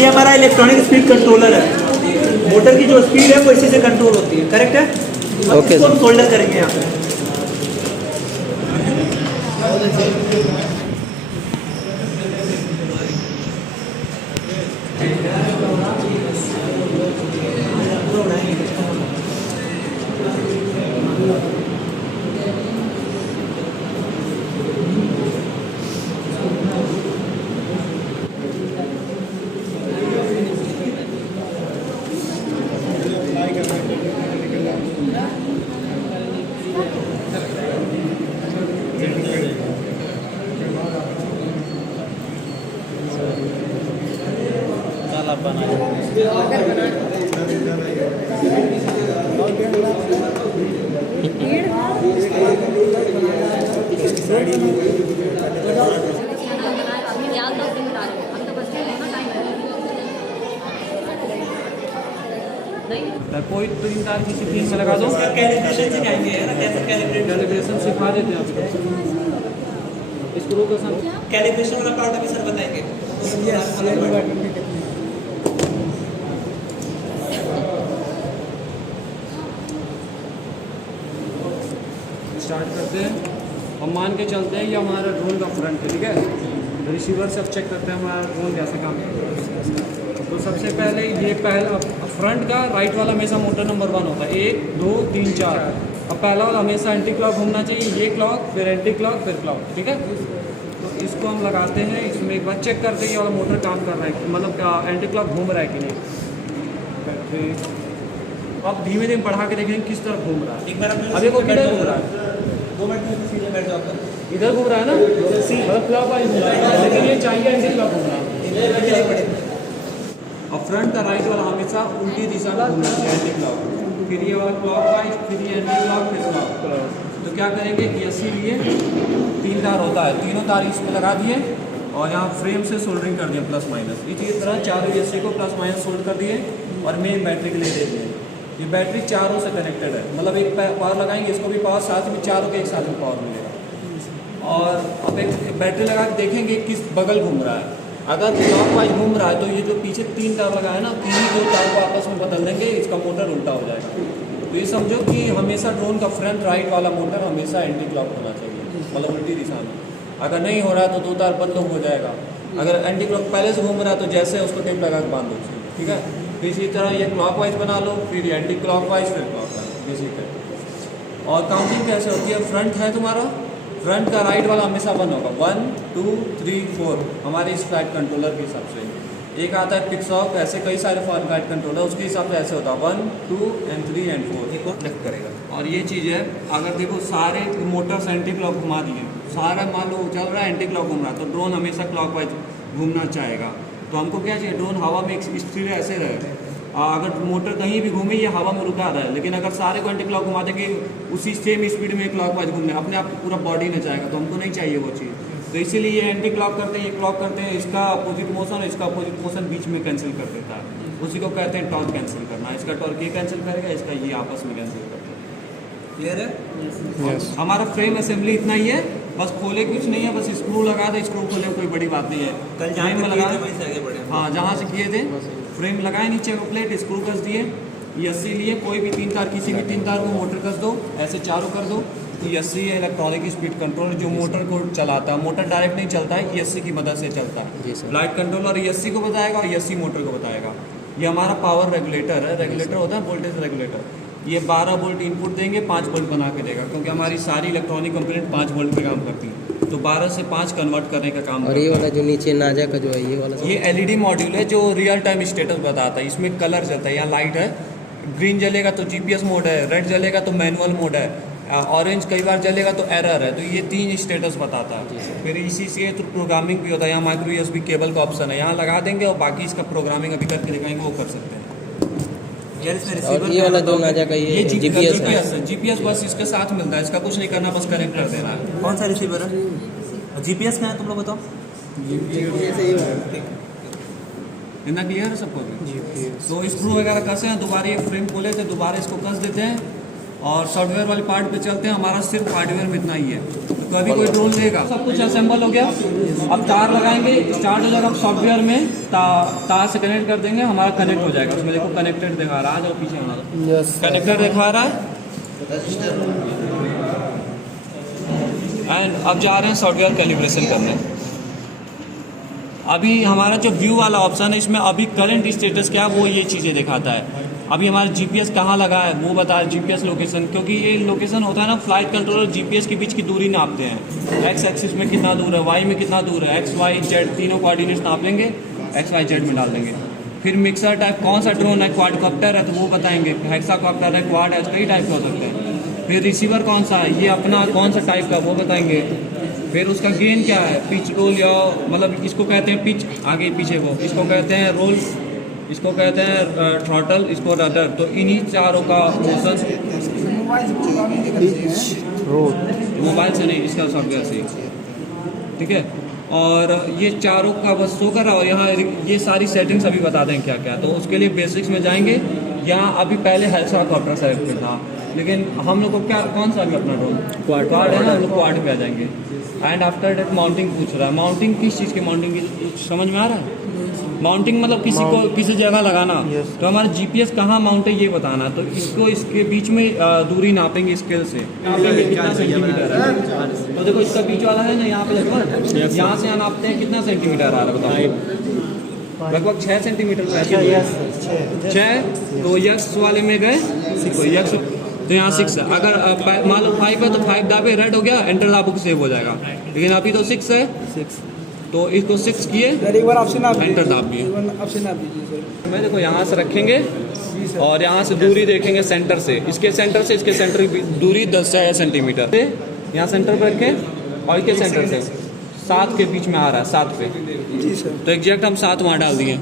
ये हमारा electronic speed controller है। मोटर की जो स्पीड है वो इसी से कंट्रोल होती है, करेक्ट है। ओके इसको हम सोल्डर करेंगे यहाँ पे। कोई 3 तार किसी पिन में लगा दो। कैलिब्रेशन सिखाएंगे ना, कैसे कैलिब्रेशन सिखा देते हैं आपको। स्क्रू का सम कैलिब्रेशन वाला पार्ट अभी सर बताएंगे। स्टार्ट करते हैं और मान के चलते हैं ये हमारा ड्रोन का फ्रंट है, ठीक है। रिसीवर से अब चेक करते हैं हमारा ड्रोन कैसे काम करता है। तो सबसे पहले ये पहला फ्रंट का राइट वाला हमेशा मोटर नंबर 1 होता है, 1 2 3 4। अब पहला वाला हमेशा एंटी क्लॉक घूमना चाहिए, ये क्लॉक फिर एंटी क्लॉक फिर क्लॉक, ठीक है। तो इसको हम लगाते हैं, इसमें एक बार चेक करते हैं ये वाला मोटर काम कर रहा है, मतलब एंटी क्लॉक घूम रहा है कि नहीं। अब धीमे धीमे बढ़ा के देखेंगे किस तरफ घूम रहा है। एक बार अब ये किधर घूम रहा है, 2 मिनट में सीधे बैठ जाओ। इधर घूम रहा है ना, मतलब क्लॉक वाइज घूम रहा है, लेकिन ये चाहिए एंटी क्लॉक घूम रहा है। अब फ्रंट का राइट वाला हमेशा उल्टी दिशा में घूमना चाहिए, एंटी क्लॉक, फिर ये वाला क्लॉक वाइज, फिर ये एंटी क्लॉक, फिर क्लॉक। तो क्या करेंगे कि इसीलिए 3 तार होता है, तीनों तार इसमें लगा दिए और यहाँ फ्रेम से सोल्डरिंग कर दिए प्लस माइनस। इसी तरह चारों एसी को प्लस माइनस सोल्ड कर दिए और मेन बैटरी के लिए दे दिए। ये बैटरी चारों से कनेक्टेड है, मतलब एक पावर लगाएंगे, इसको भी पावर, साथ में चारों के एक साथ में पावर मिलेगा। और अब एक बैटरी लगा के देखेंगे किस बगल घूम रहा है। अगर क्लॉक वाइज घूम रहा है तो ये जो पीछे 3 तार लगा है ना, तीन दो तार को आपस में बदल देंगे, इसका मोटर उल्टा हो जाएगा। तो ये समझो कि हमेशा ड्रोन का फ्रंट राइट वाला मोटर हमेशा एंटी क्लॉक होना चाहिए, मतलब उल्टी दिशा में। अगर नहीं हो रहा है तो 2 तार बंद हो जाएगा। अगर एंटी क्लॉक पहले से घूम रहा है तो जैसे उसको टेप लगा के बांध दो, ठीक है। तो इसी तरह ये क्लॉक वाइज बना लो, फिर एंटी क्लॉक वाइज, फिर क्लॉक वाइज, बेसिक है। और काउंटिंग कैसे होती है, फ्रंट है तुम्हारा, फ्रंट का राइट वाला हमेशा 1 होगा, 1 2 3 4 हमारे इस फ्लाइट कंट्रोलर के हिसाब से। एक आता है पिक्स ऑफ, ऐसे कई सारे फ्लाइट कंट्रोलर, उसके हिसाब से ऐसे होता है 1 2 and 3 and 4 को लेफ्ट करेगा। और ये चीज़ है, अगर देखो सारे मोटर्स एंटी क्लॉक घुमा दिए, सारा मान लो चल रहा है एंटी क्लॉक घूम रहा है, तो ड्रोन हमेशा क्लॉक वाइज घूमना चाहेगा। तो हमको क्या चाहिए, ड्रोन हवा में एक स्थिर ऐसे रहे। अगर मोटर कहीं भी घूमे ये हवा में रुका रहा है, लेकिन अगर सारे को एंटी क्लॉक घुमा देंगे उसी सेम स्पीड में क्लॉक वाइज घूमने, अपने आप पूरा बॉडी में जाएगा, तो हमको नहीं चाहिए वो चीज़। तो इसीलिए ये एंटी क्लॉक करते हैं, ये क्लॉक करते हैं, इसका अपोजिट मोशन, इसका अपोजिट मोशन बीच में कैंसिल कर देता है, उसी को कहते हैं टॉर्क कैंसिल करना। इसका टॉर्क ये कैंसिल करेगा, इसका ये आपस में कैंसिल करते हैं। क्लियर है? yes. हमारा फ्रेम असेंबली इतना ही है, बस खोले कुछ नहीं है, बस स्क्रू लगा दे, स्क्रू खोले कोई बड़ी बात नहीं है। कल जहाँ में लगा वहीं से आगे बढ़े। हाँ, जहाँ से किए थे फ्रेम लगाए, नीचे को प्लेट स्क्रू कस दिए, यस्सी लिए, कोई भी 3 तार, किसी भी 3 तार को मोटर कस दो, ऐसे चारों कर दो। यस्सी है इलेक्ट्रॉनिक स्पीड कंट्रोलर जो मोटर को चलाता है, मोटर डायरेक्ट नहीं चलता है, यस्सी की मदद से चलता है। फ्लाइट कंट्रोलर यस्सी को बताएगा और यस्सी मोटर को बताएगा। ये हमारा पावर रेगुलेटर है, रेगुलेटर होता है वोल्टेज रेगुलेटर। ये 12 वोल्ट इनपुट देंगे, 5 वोल्ट बना के देगा, क्योंकि हमारी सारी इलेक्ट्रॉनिक कंपोनेंट 5 वोल्ट पे काम करती है, तो 12 से 5 कन्वर्ट करने का काम। और ये वाला जो नीचे नाजा का जो है, ये वाला, ये एलईडी मॉड्यूल है जो रियल टाइम स्टेटस बताता है। इसमें कलर जलता है, यहाँ लाइट है, ग्रीन जलेगा तो जीपीएस मोड है, रेड जलेगा तो मैनुअल मोड है, ऑरेंज कई बार जलेगा तो एरर है। तो ये 3 स्टेटस बताता है। फिर इसी से तो प्रोग्रामिंग भी होता है, यहाँ माइक्रो यूएसबी केबल का ऑप्शन है, यहाँ लगा देंगे और बाकी इसका प्रोग्रामिंग अभी करके दिखाएंगे, वो कर सकते हैं। और ये वाला जो नाजा का ये जीपीएस है, जीपीएस बस इसके साथ मिलता है, इसका कुछ नहीं करना, बस कनेक्ट कर देना है। कौन सा रिसीवर है? जीपीएस क्या है तुम लोग बताओ? इतना क्लियर है सबको? तो स्क्रू वगैरह कसे हैं, दोबारा ये फ्रेम खोले थे, दोबारा इसको कस देते हैं और सॉफ्टवेयर वाली पार्ट पे चलते हैं। हमारा सिर्फ हार्डवेयर में इतना ही है, तो अभी कोई ड्रोन लेगा, सब कुछ असेंबल हो गया। अब तार लगाएंगे, स्टार्ट हो जाएगा। अब सॉफ्टवेयर में तार से कनेक्ट कर देंगे, हमारा कनेक्ट हो जाएगा। उसमें देखो कनेक्टेड दिखा रहा है, जो पीछे हमारा कनेक्टर दिखा रहा है। एंड अब जा रहे हैं सॉफ्टवेयर कैलिब्रेशन करने। अभी हमारा जो व्यू वाला ऑप्शन है, इसमें अभी करंट स्टेटस क्या है वो ये चीज़ें दिखाता है। अभी हमारा जीपीएस कहाँ लगा है वो बता, जीपीएस लोकेशन, क्योंकि ये लोकेशन होता है ना, फ्लाइट कंट्रोलर जीपीएस के बीच की दूरी नापते हैं। एक्स एक्सिस में कितना दूर है, वाई में कितना दूर है, एक्स वाई जेड तीनों कोऑर्डिनेट्स नाप लेंगे, एक्स वाई जेड में डाल देंगे। फिर मिक्सर टाइप कौन सा ड्रोन है, क्वाडकॉप्टर है तो वो बताएंगे, हेक्साकॉप्टर है, क्वाड है, कई टाइप के हो सकते हैं। फिर रिसीवर कौन सा है, ये अपना कौन सा टाइप का वो बताएंगे। फिर उसका गेन क्या है, पिच रोल या मतलब इसको कहते हैं पिच आगे पीछे वो, इसको कहते हैं रोल, इसको कहते हैं थ्रॉटल, इसको रडर। तो इन्हीं चारों का मोशन मोबाइल से नहीं, इसका सॉफ्टवेयर से, ठीक है। और ये चारों का बस शो कर रहा हो। यहाँ ये सारी सेटिंग्स अभी बता दें क्या क्या। तो उसके लिए बेसिक्स में जाएंगे। यहाँ अभी पहले हेक्साकॉप्टर सेलेक्ट था, लेकिन हम लोग को क्या कौन सा अभी अपना रोल क्वाड है ना, हम लोग क्वाड पे आ जाएंगे। एंड आफ्टर डेट माउंटिंग पूछ रहा है। माउंटिंग किस चीज़ की माउंटिंग की समझ में आ रहा है? माउंटिंग मतलब किसी को किसी जगह लगाना। तो हमारा जीपीएस कहाँ माउंट है ये बताना। तो इसको इसके बीच में दूरी नापेंगे स्केल से, नापेंगे कितना सेंटीमीटर है। तो देखो इसका बीच वाला है ना यहाँ पे लगभग, यहाँ से यहाँ नापते हैं कितना सेंटीमीटर आ रहा है बताओ। लगभग 6 सेंटीमीटर। 6 तो यक्स वाले में गए, तो यक्स तो यहाँ 6 है। अगर मान लो 5 है तो 5 दाबे, रेड हो गया, एंटर दाबो सेव हो जाएगा। लेकिन अभी तो 6 है, तो इसको 6 किए, एंटर दाब दिए। मैं देखो यहाँ से रखेंगे और यहाँ से दूरी देखेंगे सेंटर से, इसके सेंटर से इसके सेंटर की दूरी 10 सेंटीमीटर। यहाँ सेंटर पर रखें और इसके सेंटर से 7 के बीच में आ रहा है, 7 पे। तो एग्जैक्ट हम 7 वहाँ डाल दिए।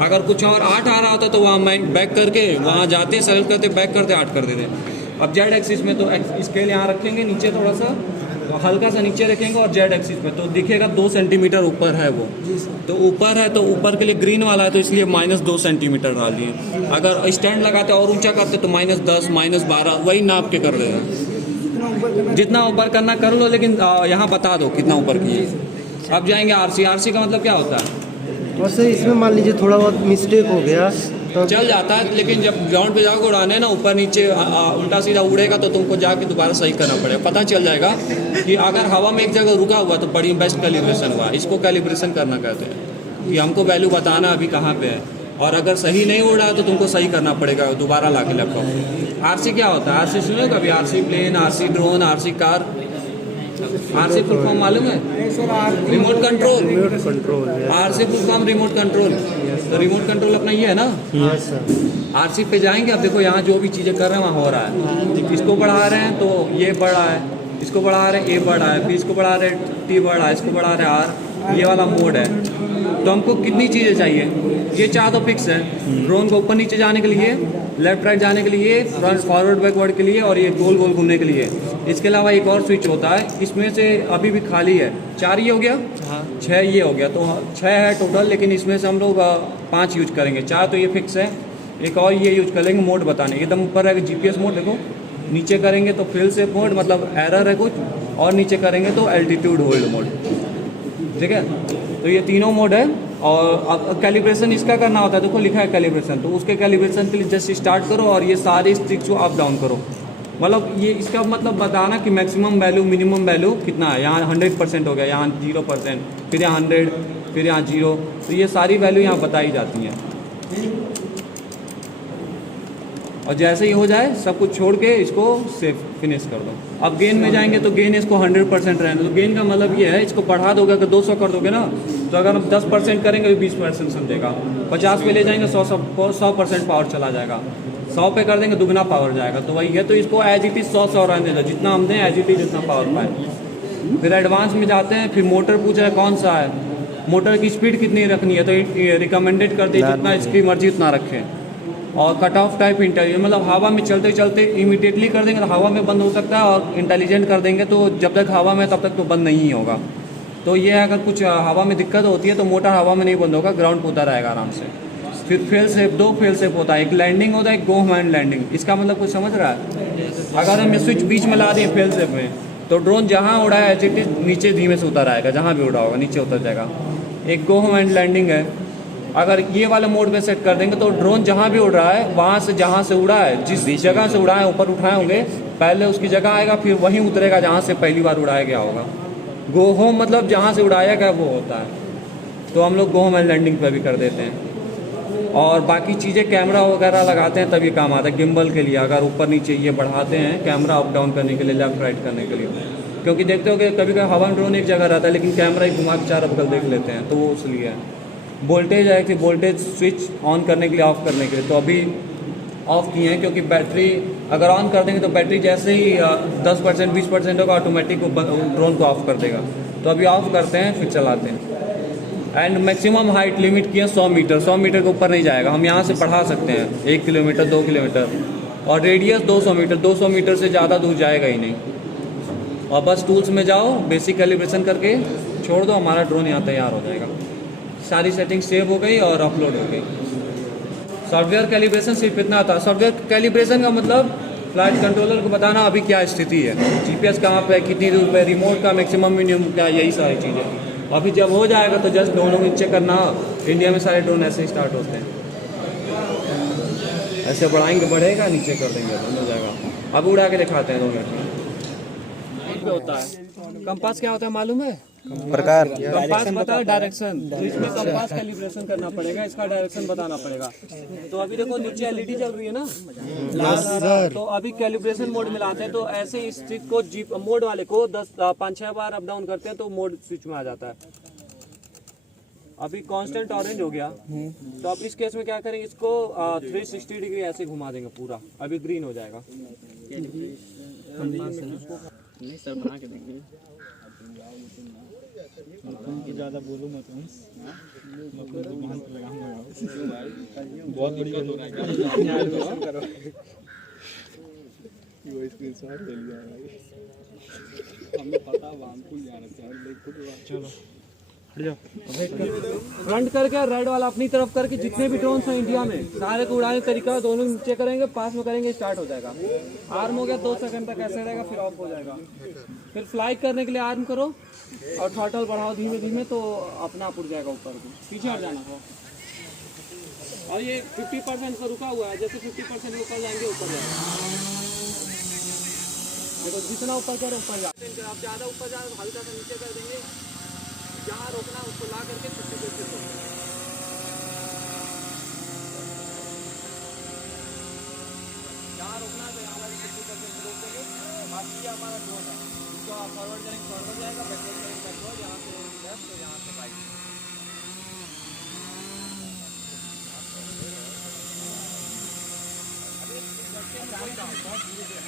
अगर कुछ और 8 आ रहा होता तो वहाँ मैं बैक करके वहाँ जाते, सेलेक्ट करते, बैक करते 8 कर देते। अब जेड एक्सिस में तो स्केल यहाँ रखेंगे नीचे थोड़ा सा, तो हल्का सा नीचे रखेंगे और जेड एक्सिस पे तो दिखेगा 2 सेंटीमीटर ऊपर है वो। तो ऊपर है तो ऊपर के लिए ग्रीन वाला है, तो इसलिए -2 सेंटीमीटर डाल दिए। अगर स्टैंड लगाते और ऊंचा करते तो -10 -12 वही नाप के कर देगा। जितना ऊपर करना कर लो, लेकिन यहाँ बता दो कितना ऊपर किए। अब जाएंगे आरसी। आरसी का मतलब क्या होता है? वैसे इसमें मान लीजिए थोड़ा बहुत मिस्टेक हो गया तो चल जाता है, लेकिन जब ग्राउंड पे जाओगे उड़ाने ना, ऊपर नीचे उल्टा सीधा उड़ेगा तो तुमको जाके दोबारा सही करना पड़ेगा। पता चल जाएगा कि अगर हवा में एक जगह रुका हुआ तो बड़ी बेस्ट कैलिब्रेशन हुआ। इसको कैलिब्रेशन करना कहते हैं कि हमको वैल्यू बताना अभी कहाँ पे है, और अगर सही नहीं उड़ रहा है तो तुमको सही करना पड़ेगा दोबारा ला के लैपटॉप में। आरसी क्या होता है? आरसी सुने कभी? RC plane, RC drone, RC car. RC full form मालूम है? Remote control. RC full form remote control. तो रिमोट कंट्रोल अपना ये है ना। आरसी पे जाएंगे। अब देखो यहाँ जो भी चीज़ें कर रहे हैं वहाँ हो रहा है। इसको बढ़ा रहे हैं तो ये बढ़ रहा है, इसको बढ़ा रहे हैं ए बढ़ रहा है, फिर इसको बढ़ा रहे हैं टी बढ़ रहा है, इसको बढ़ा रहे हैं आर। ये वाला मोड है। तो हमको कितनी चीज़ें चाहिए? ये 4 तो फिक्स है। ड्रोन को ऊपर नीचे जाने के लिए, लेफ्ट राइट जाने के लिए, फ्रंट फॉरवर्ड बैकवर्ड के लिए, और ये गोल गोल घूमने के लिए। इसके अलावा एक और स्विच होता है, इसमें से अभी भी खाली है। 4 ये हो गया, 6 ये हो गया, तो 6 है टोटल। लेकिन इसमें से हम लोग 5 यूज करेंगे। 4 तो ये फिक्स है, एक और ये यूज कर लेंगे मोड बताने। एकदम ऊपर रहेगा जीपीएस मोड, देखो नीचे करेंगे तो फेल सेफ मोड, मतलब एरर है कुछ, और नीचे करेंगे तो एल्टीट्यूड होल्ड मोड। ठीक है, तो ये तीनों मोड है। और अब कैलिब्रेशन इसका करना होता है, देखो लिखा है कैलिब्रेशन, तो उसके कैलिब्रेशन के लिए जस्ट स्टार्ट करो और ये सारे स्टिक्स को अप डाउन करो। मतलब ये इसका मतलब बताना कि मैक्सिमम वैल्यू मिनिमम वैल्यू कितना है। यहाँ 100% हो गया, यहाँ 0%, फिर यहाँ 100, फिर यहाँ 0। तो ये सारी वैल्यू यहाँ बताई जाती हैं। और जैसे ही हो जाए सब कुछ छोड़ के इसको सेव फिनिश कर दो। अब गेन में जाएंगे तो गेन इसको 100% रहने दो। गेन का मतलब ये है, इसको बढ़ा दोगे, अगर 200 कर दोगे ना, तो अगर हम 10% करेंगे तो 20% समझेगा। 50 पे ले जाएंगे 100% पावर चला जाएगा। 100 पे कर देंगे दुगना पावर जाएगा। तो वही है, तो इसको एज इट इज 100 रहने दो, जितना हम दें एज इट इज उतना पावर पाए। फिर एडवांस में जाते हैं, फिर मोटर पूछ रहा है कौन सा है, मोटर की स्पीड कितनी रखनी है, तो रिकमेंडेड कर दी जितना इसकी मर्जी उतना रखें। और कट ऑफ टाइप इंटेलिजेंट, मतलब हवा में चलते चलते इमीडिएटली कर देंगे तो हवा में बंद हो सकता है, और इंटेलिजेंट कर देंगे तो जब तक हवा में तब तक तो बंद नहीं होगा। तो ये अगर कुछ हवा में दिक्कत होती है तो मोटर हवा में नहीं बंद होगा, ग्राउंड पर उतर रहेगा आराम से। फिर फेल सेफ, 2 फेल सेफ होता है, एक लैंडिंग होता है, एक गो हैंड लैंडिंग। इसका मतलब कुछ समझ रहा है? अगर हम स्विच बीच में ला दें फेल सेफ में, तो ड्रोन जहाँ उड़ा है नीचे धीमे से उतर आएगा, जहाँ भी उड़ा होगा नीचे उतर जाएगा। एक गो हैंड लैंडिंग है, अगर ये वाला मोड में सेट कर देंगे तो ड्रोन जहाँ भी उड़ रहा है वहाँ से जहाँ से उड़ा है जिस जगह से उड़ा है ऊपर उठाए होंगे पहले उसकी जगह आएगा फिर वहीं उतरेगा जहाँ से पहली बार उड़ाया गया होगा। गो होम मतलब जहाँ से उड़ाया गया वो होता है, तो हम लोग गो होम एंड लैंडिंग पे भी कर देते हैं। और बाकी चीज़ें कैमरा वगैरह लगाते हैं तभी काम आता है गिम्बल के लिए। अगर ऊपर नीचे ये बढ़ाते हैं कैमरा अप डाउन करने के लिए, लेफ्ट राइट करने के लिए, क्योंकि देखते हो कि कभी कभी हवा में ड्रोन एक जगह रहता है लेकिन कैमरा ही घुमा के चारों बगल देख लेते हैं, तो वो इसलिए है। वोल्टेज है कि वोल्टेज स्विच ऑन करने के लिए, ऑफ करने के लिए, तो अभी ऑफ किए हैं क्योंकि बैटरी अगर ऑन कर देंगे तो बैटरी जैसे ही 10% 20% होगा ऑटोमेटिक ड्रोन को ऑफ कर देगा। तो अभी ऑफ करते हैं फिर चलाते हैं। एंड मैक्सिमम हाइट लिमिट की है 100 मीटर, 100 मीटर के ऊपर नहीं जाएगा। हम यहाँ से बढ़ा सकते हैं 1 किलोमीटर 2 किलोमीटर, और रेडियस 200 मीटर, 200 मीटर से ज़्यादा दूर जाएगा ही नहीं। और बस टूल्स में जाओ, बेसिक कैलिब्रेशन करके छोड़ दो, हमारा ड्रोन यहाँ तैयार हो जाएगा। सारी सेटिंग सेव हो गई और अपलोड हो गई। सॉफ्टवेयर कैलिब्रेशन सिर्फ इतना था। सॉफ्टवेयर कैलिब्रेशन का मतलब फ्लाइट कंट्रोलर को बताना अभी क्या स्थिति है, जीपीएस कहाँ पे है, कितनी दूर पे, रिमोट का मैक्सिमम मिनिमम क्या, यही सारी चीज़ें। अभी जब हो जाएगा तो जस्ट ड्रोनों को नीचे करना। इंडिया में सारे ड्रोन ऐसे ही स्टार्ट होते हैं, ऐसे बढ़ाएंगे बढ़ेगा, नीचे कर देंगे तो हो जाएगा। अब उड़ा के दिखाते हैं 2 मिनट में। होता है कंपास क्या होता है मालूम है? प्रकार कंपास बता डायरेक्शन, तो इसमें कंपास कैलिब्रेशन करना पड़ेगा, इसका डायरेक्शन बताना पड़ेगा। तो अभी देखो नीचे एलईडी चल रही है ना, तो अभी कैलिब्रेशन मोड में लाते हैं तो ऐसे इस स्टिक को जीप मोड वाले को 5-6 बार अप डाउन करते हैं तो मोड स्विच में आ जाता है। अभी कांस्टेंट ऑरेंज हो गया, तो अब इस केस में क्या करेंगे, इसको 360 डिग्री ऐसे घुमा देंगे पूरा, अभी ग्रीन हो जाएगा। नहीं सर, बना के देंगे। ज़्यादा बोलो मत, बहुत दिक्कत हो रहा है। वो स्क्रीनशॉट ले लिया हमें पता, हमको जाना चाहिए। चलो फ्रंट करके रेड वाला अपनी तरफ करके जितने भी ड्रोन हैं इंडिया में सारे को उड़ाने का तरीका दोनों नीचे करेंगे, पास में करेंगे, स्टार्ट हो जाएगा। आर्म हो गया 2 सेकंड तक ऐसे रहेगा, फिर ऑफ हो जाएगा। फिर फ्लाई करने के लिए आर्म करो और थ्रॉटल बढ़ाओ धीमे धीमे, तो अपना आप उड़ जाएगा ऊपर को, पीछे हट जाना हो। और ये 50% का रुका हुआ है, जैसे 50% ऊपर जाएंगे ऊपर जाएगा। देखो जितना ऊपर करो ऊपर जाए, आप ज़्यादा ऊपर जाए तो हल्का सा नीचे कर देंगे, जहाँ रोकना उसको ला करके 50% रोक, जहाँ रोकना तो यहाँ वाली 50% रोक देंगे। बाकी ये हमारा ड्रोन है, इसको आप फॉरवर्ड करेंगे फॉरवर्ड जाएगा, बैकवर्ड करेंगे बैकवर्ड, यहाँ से लेफ्ट तो यहाँ से राइट। अभी बहुत धीरे धीरे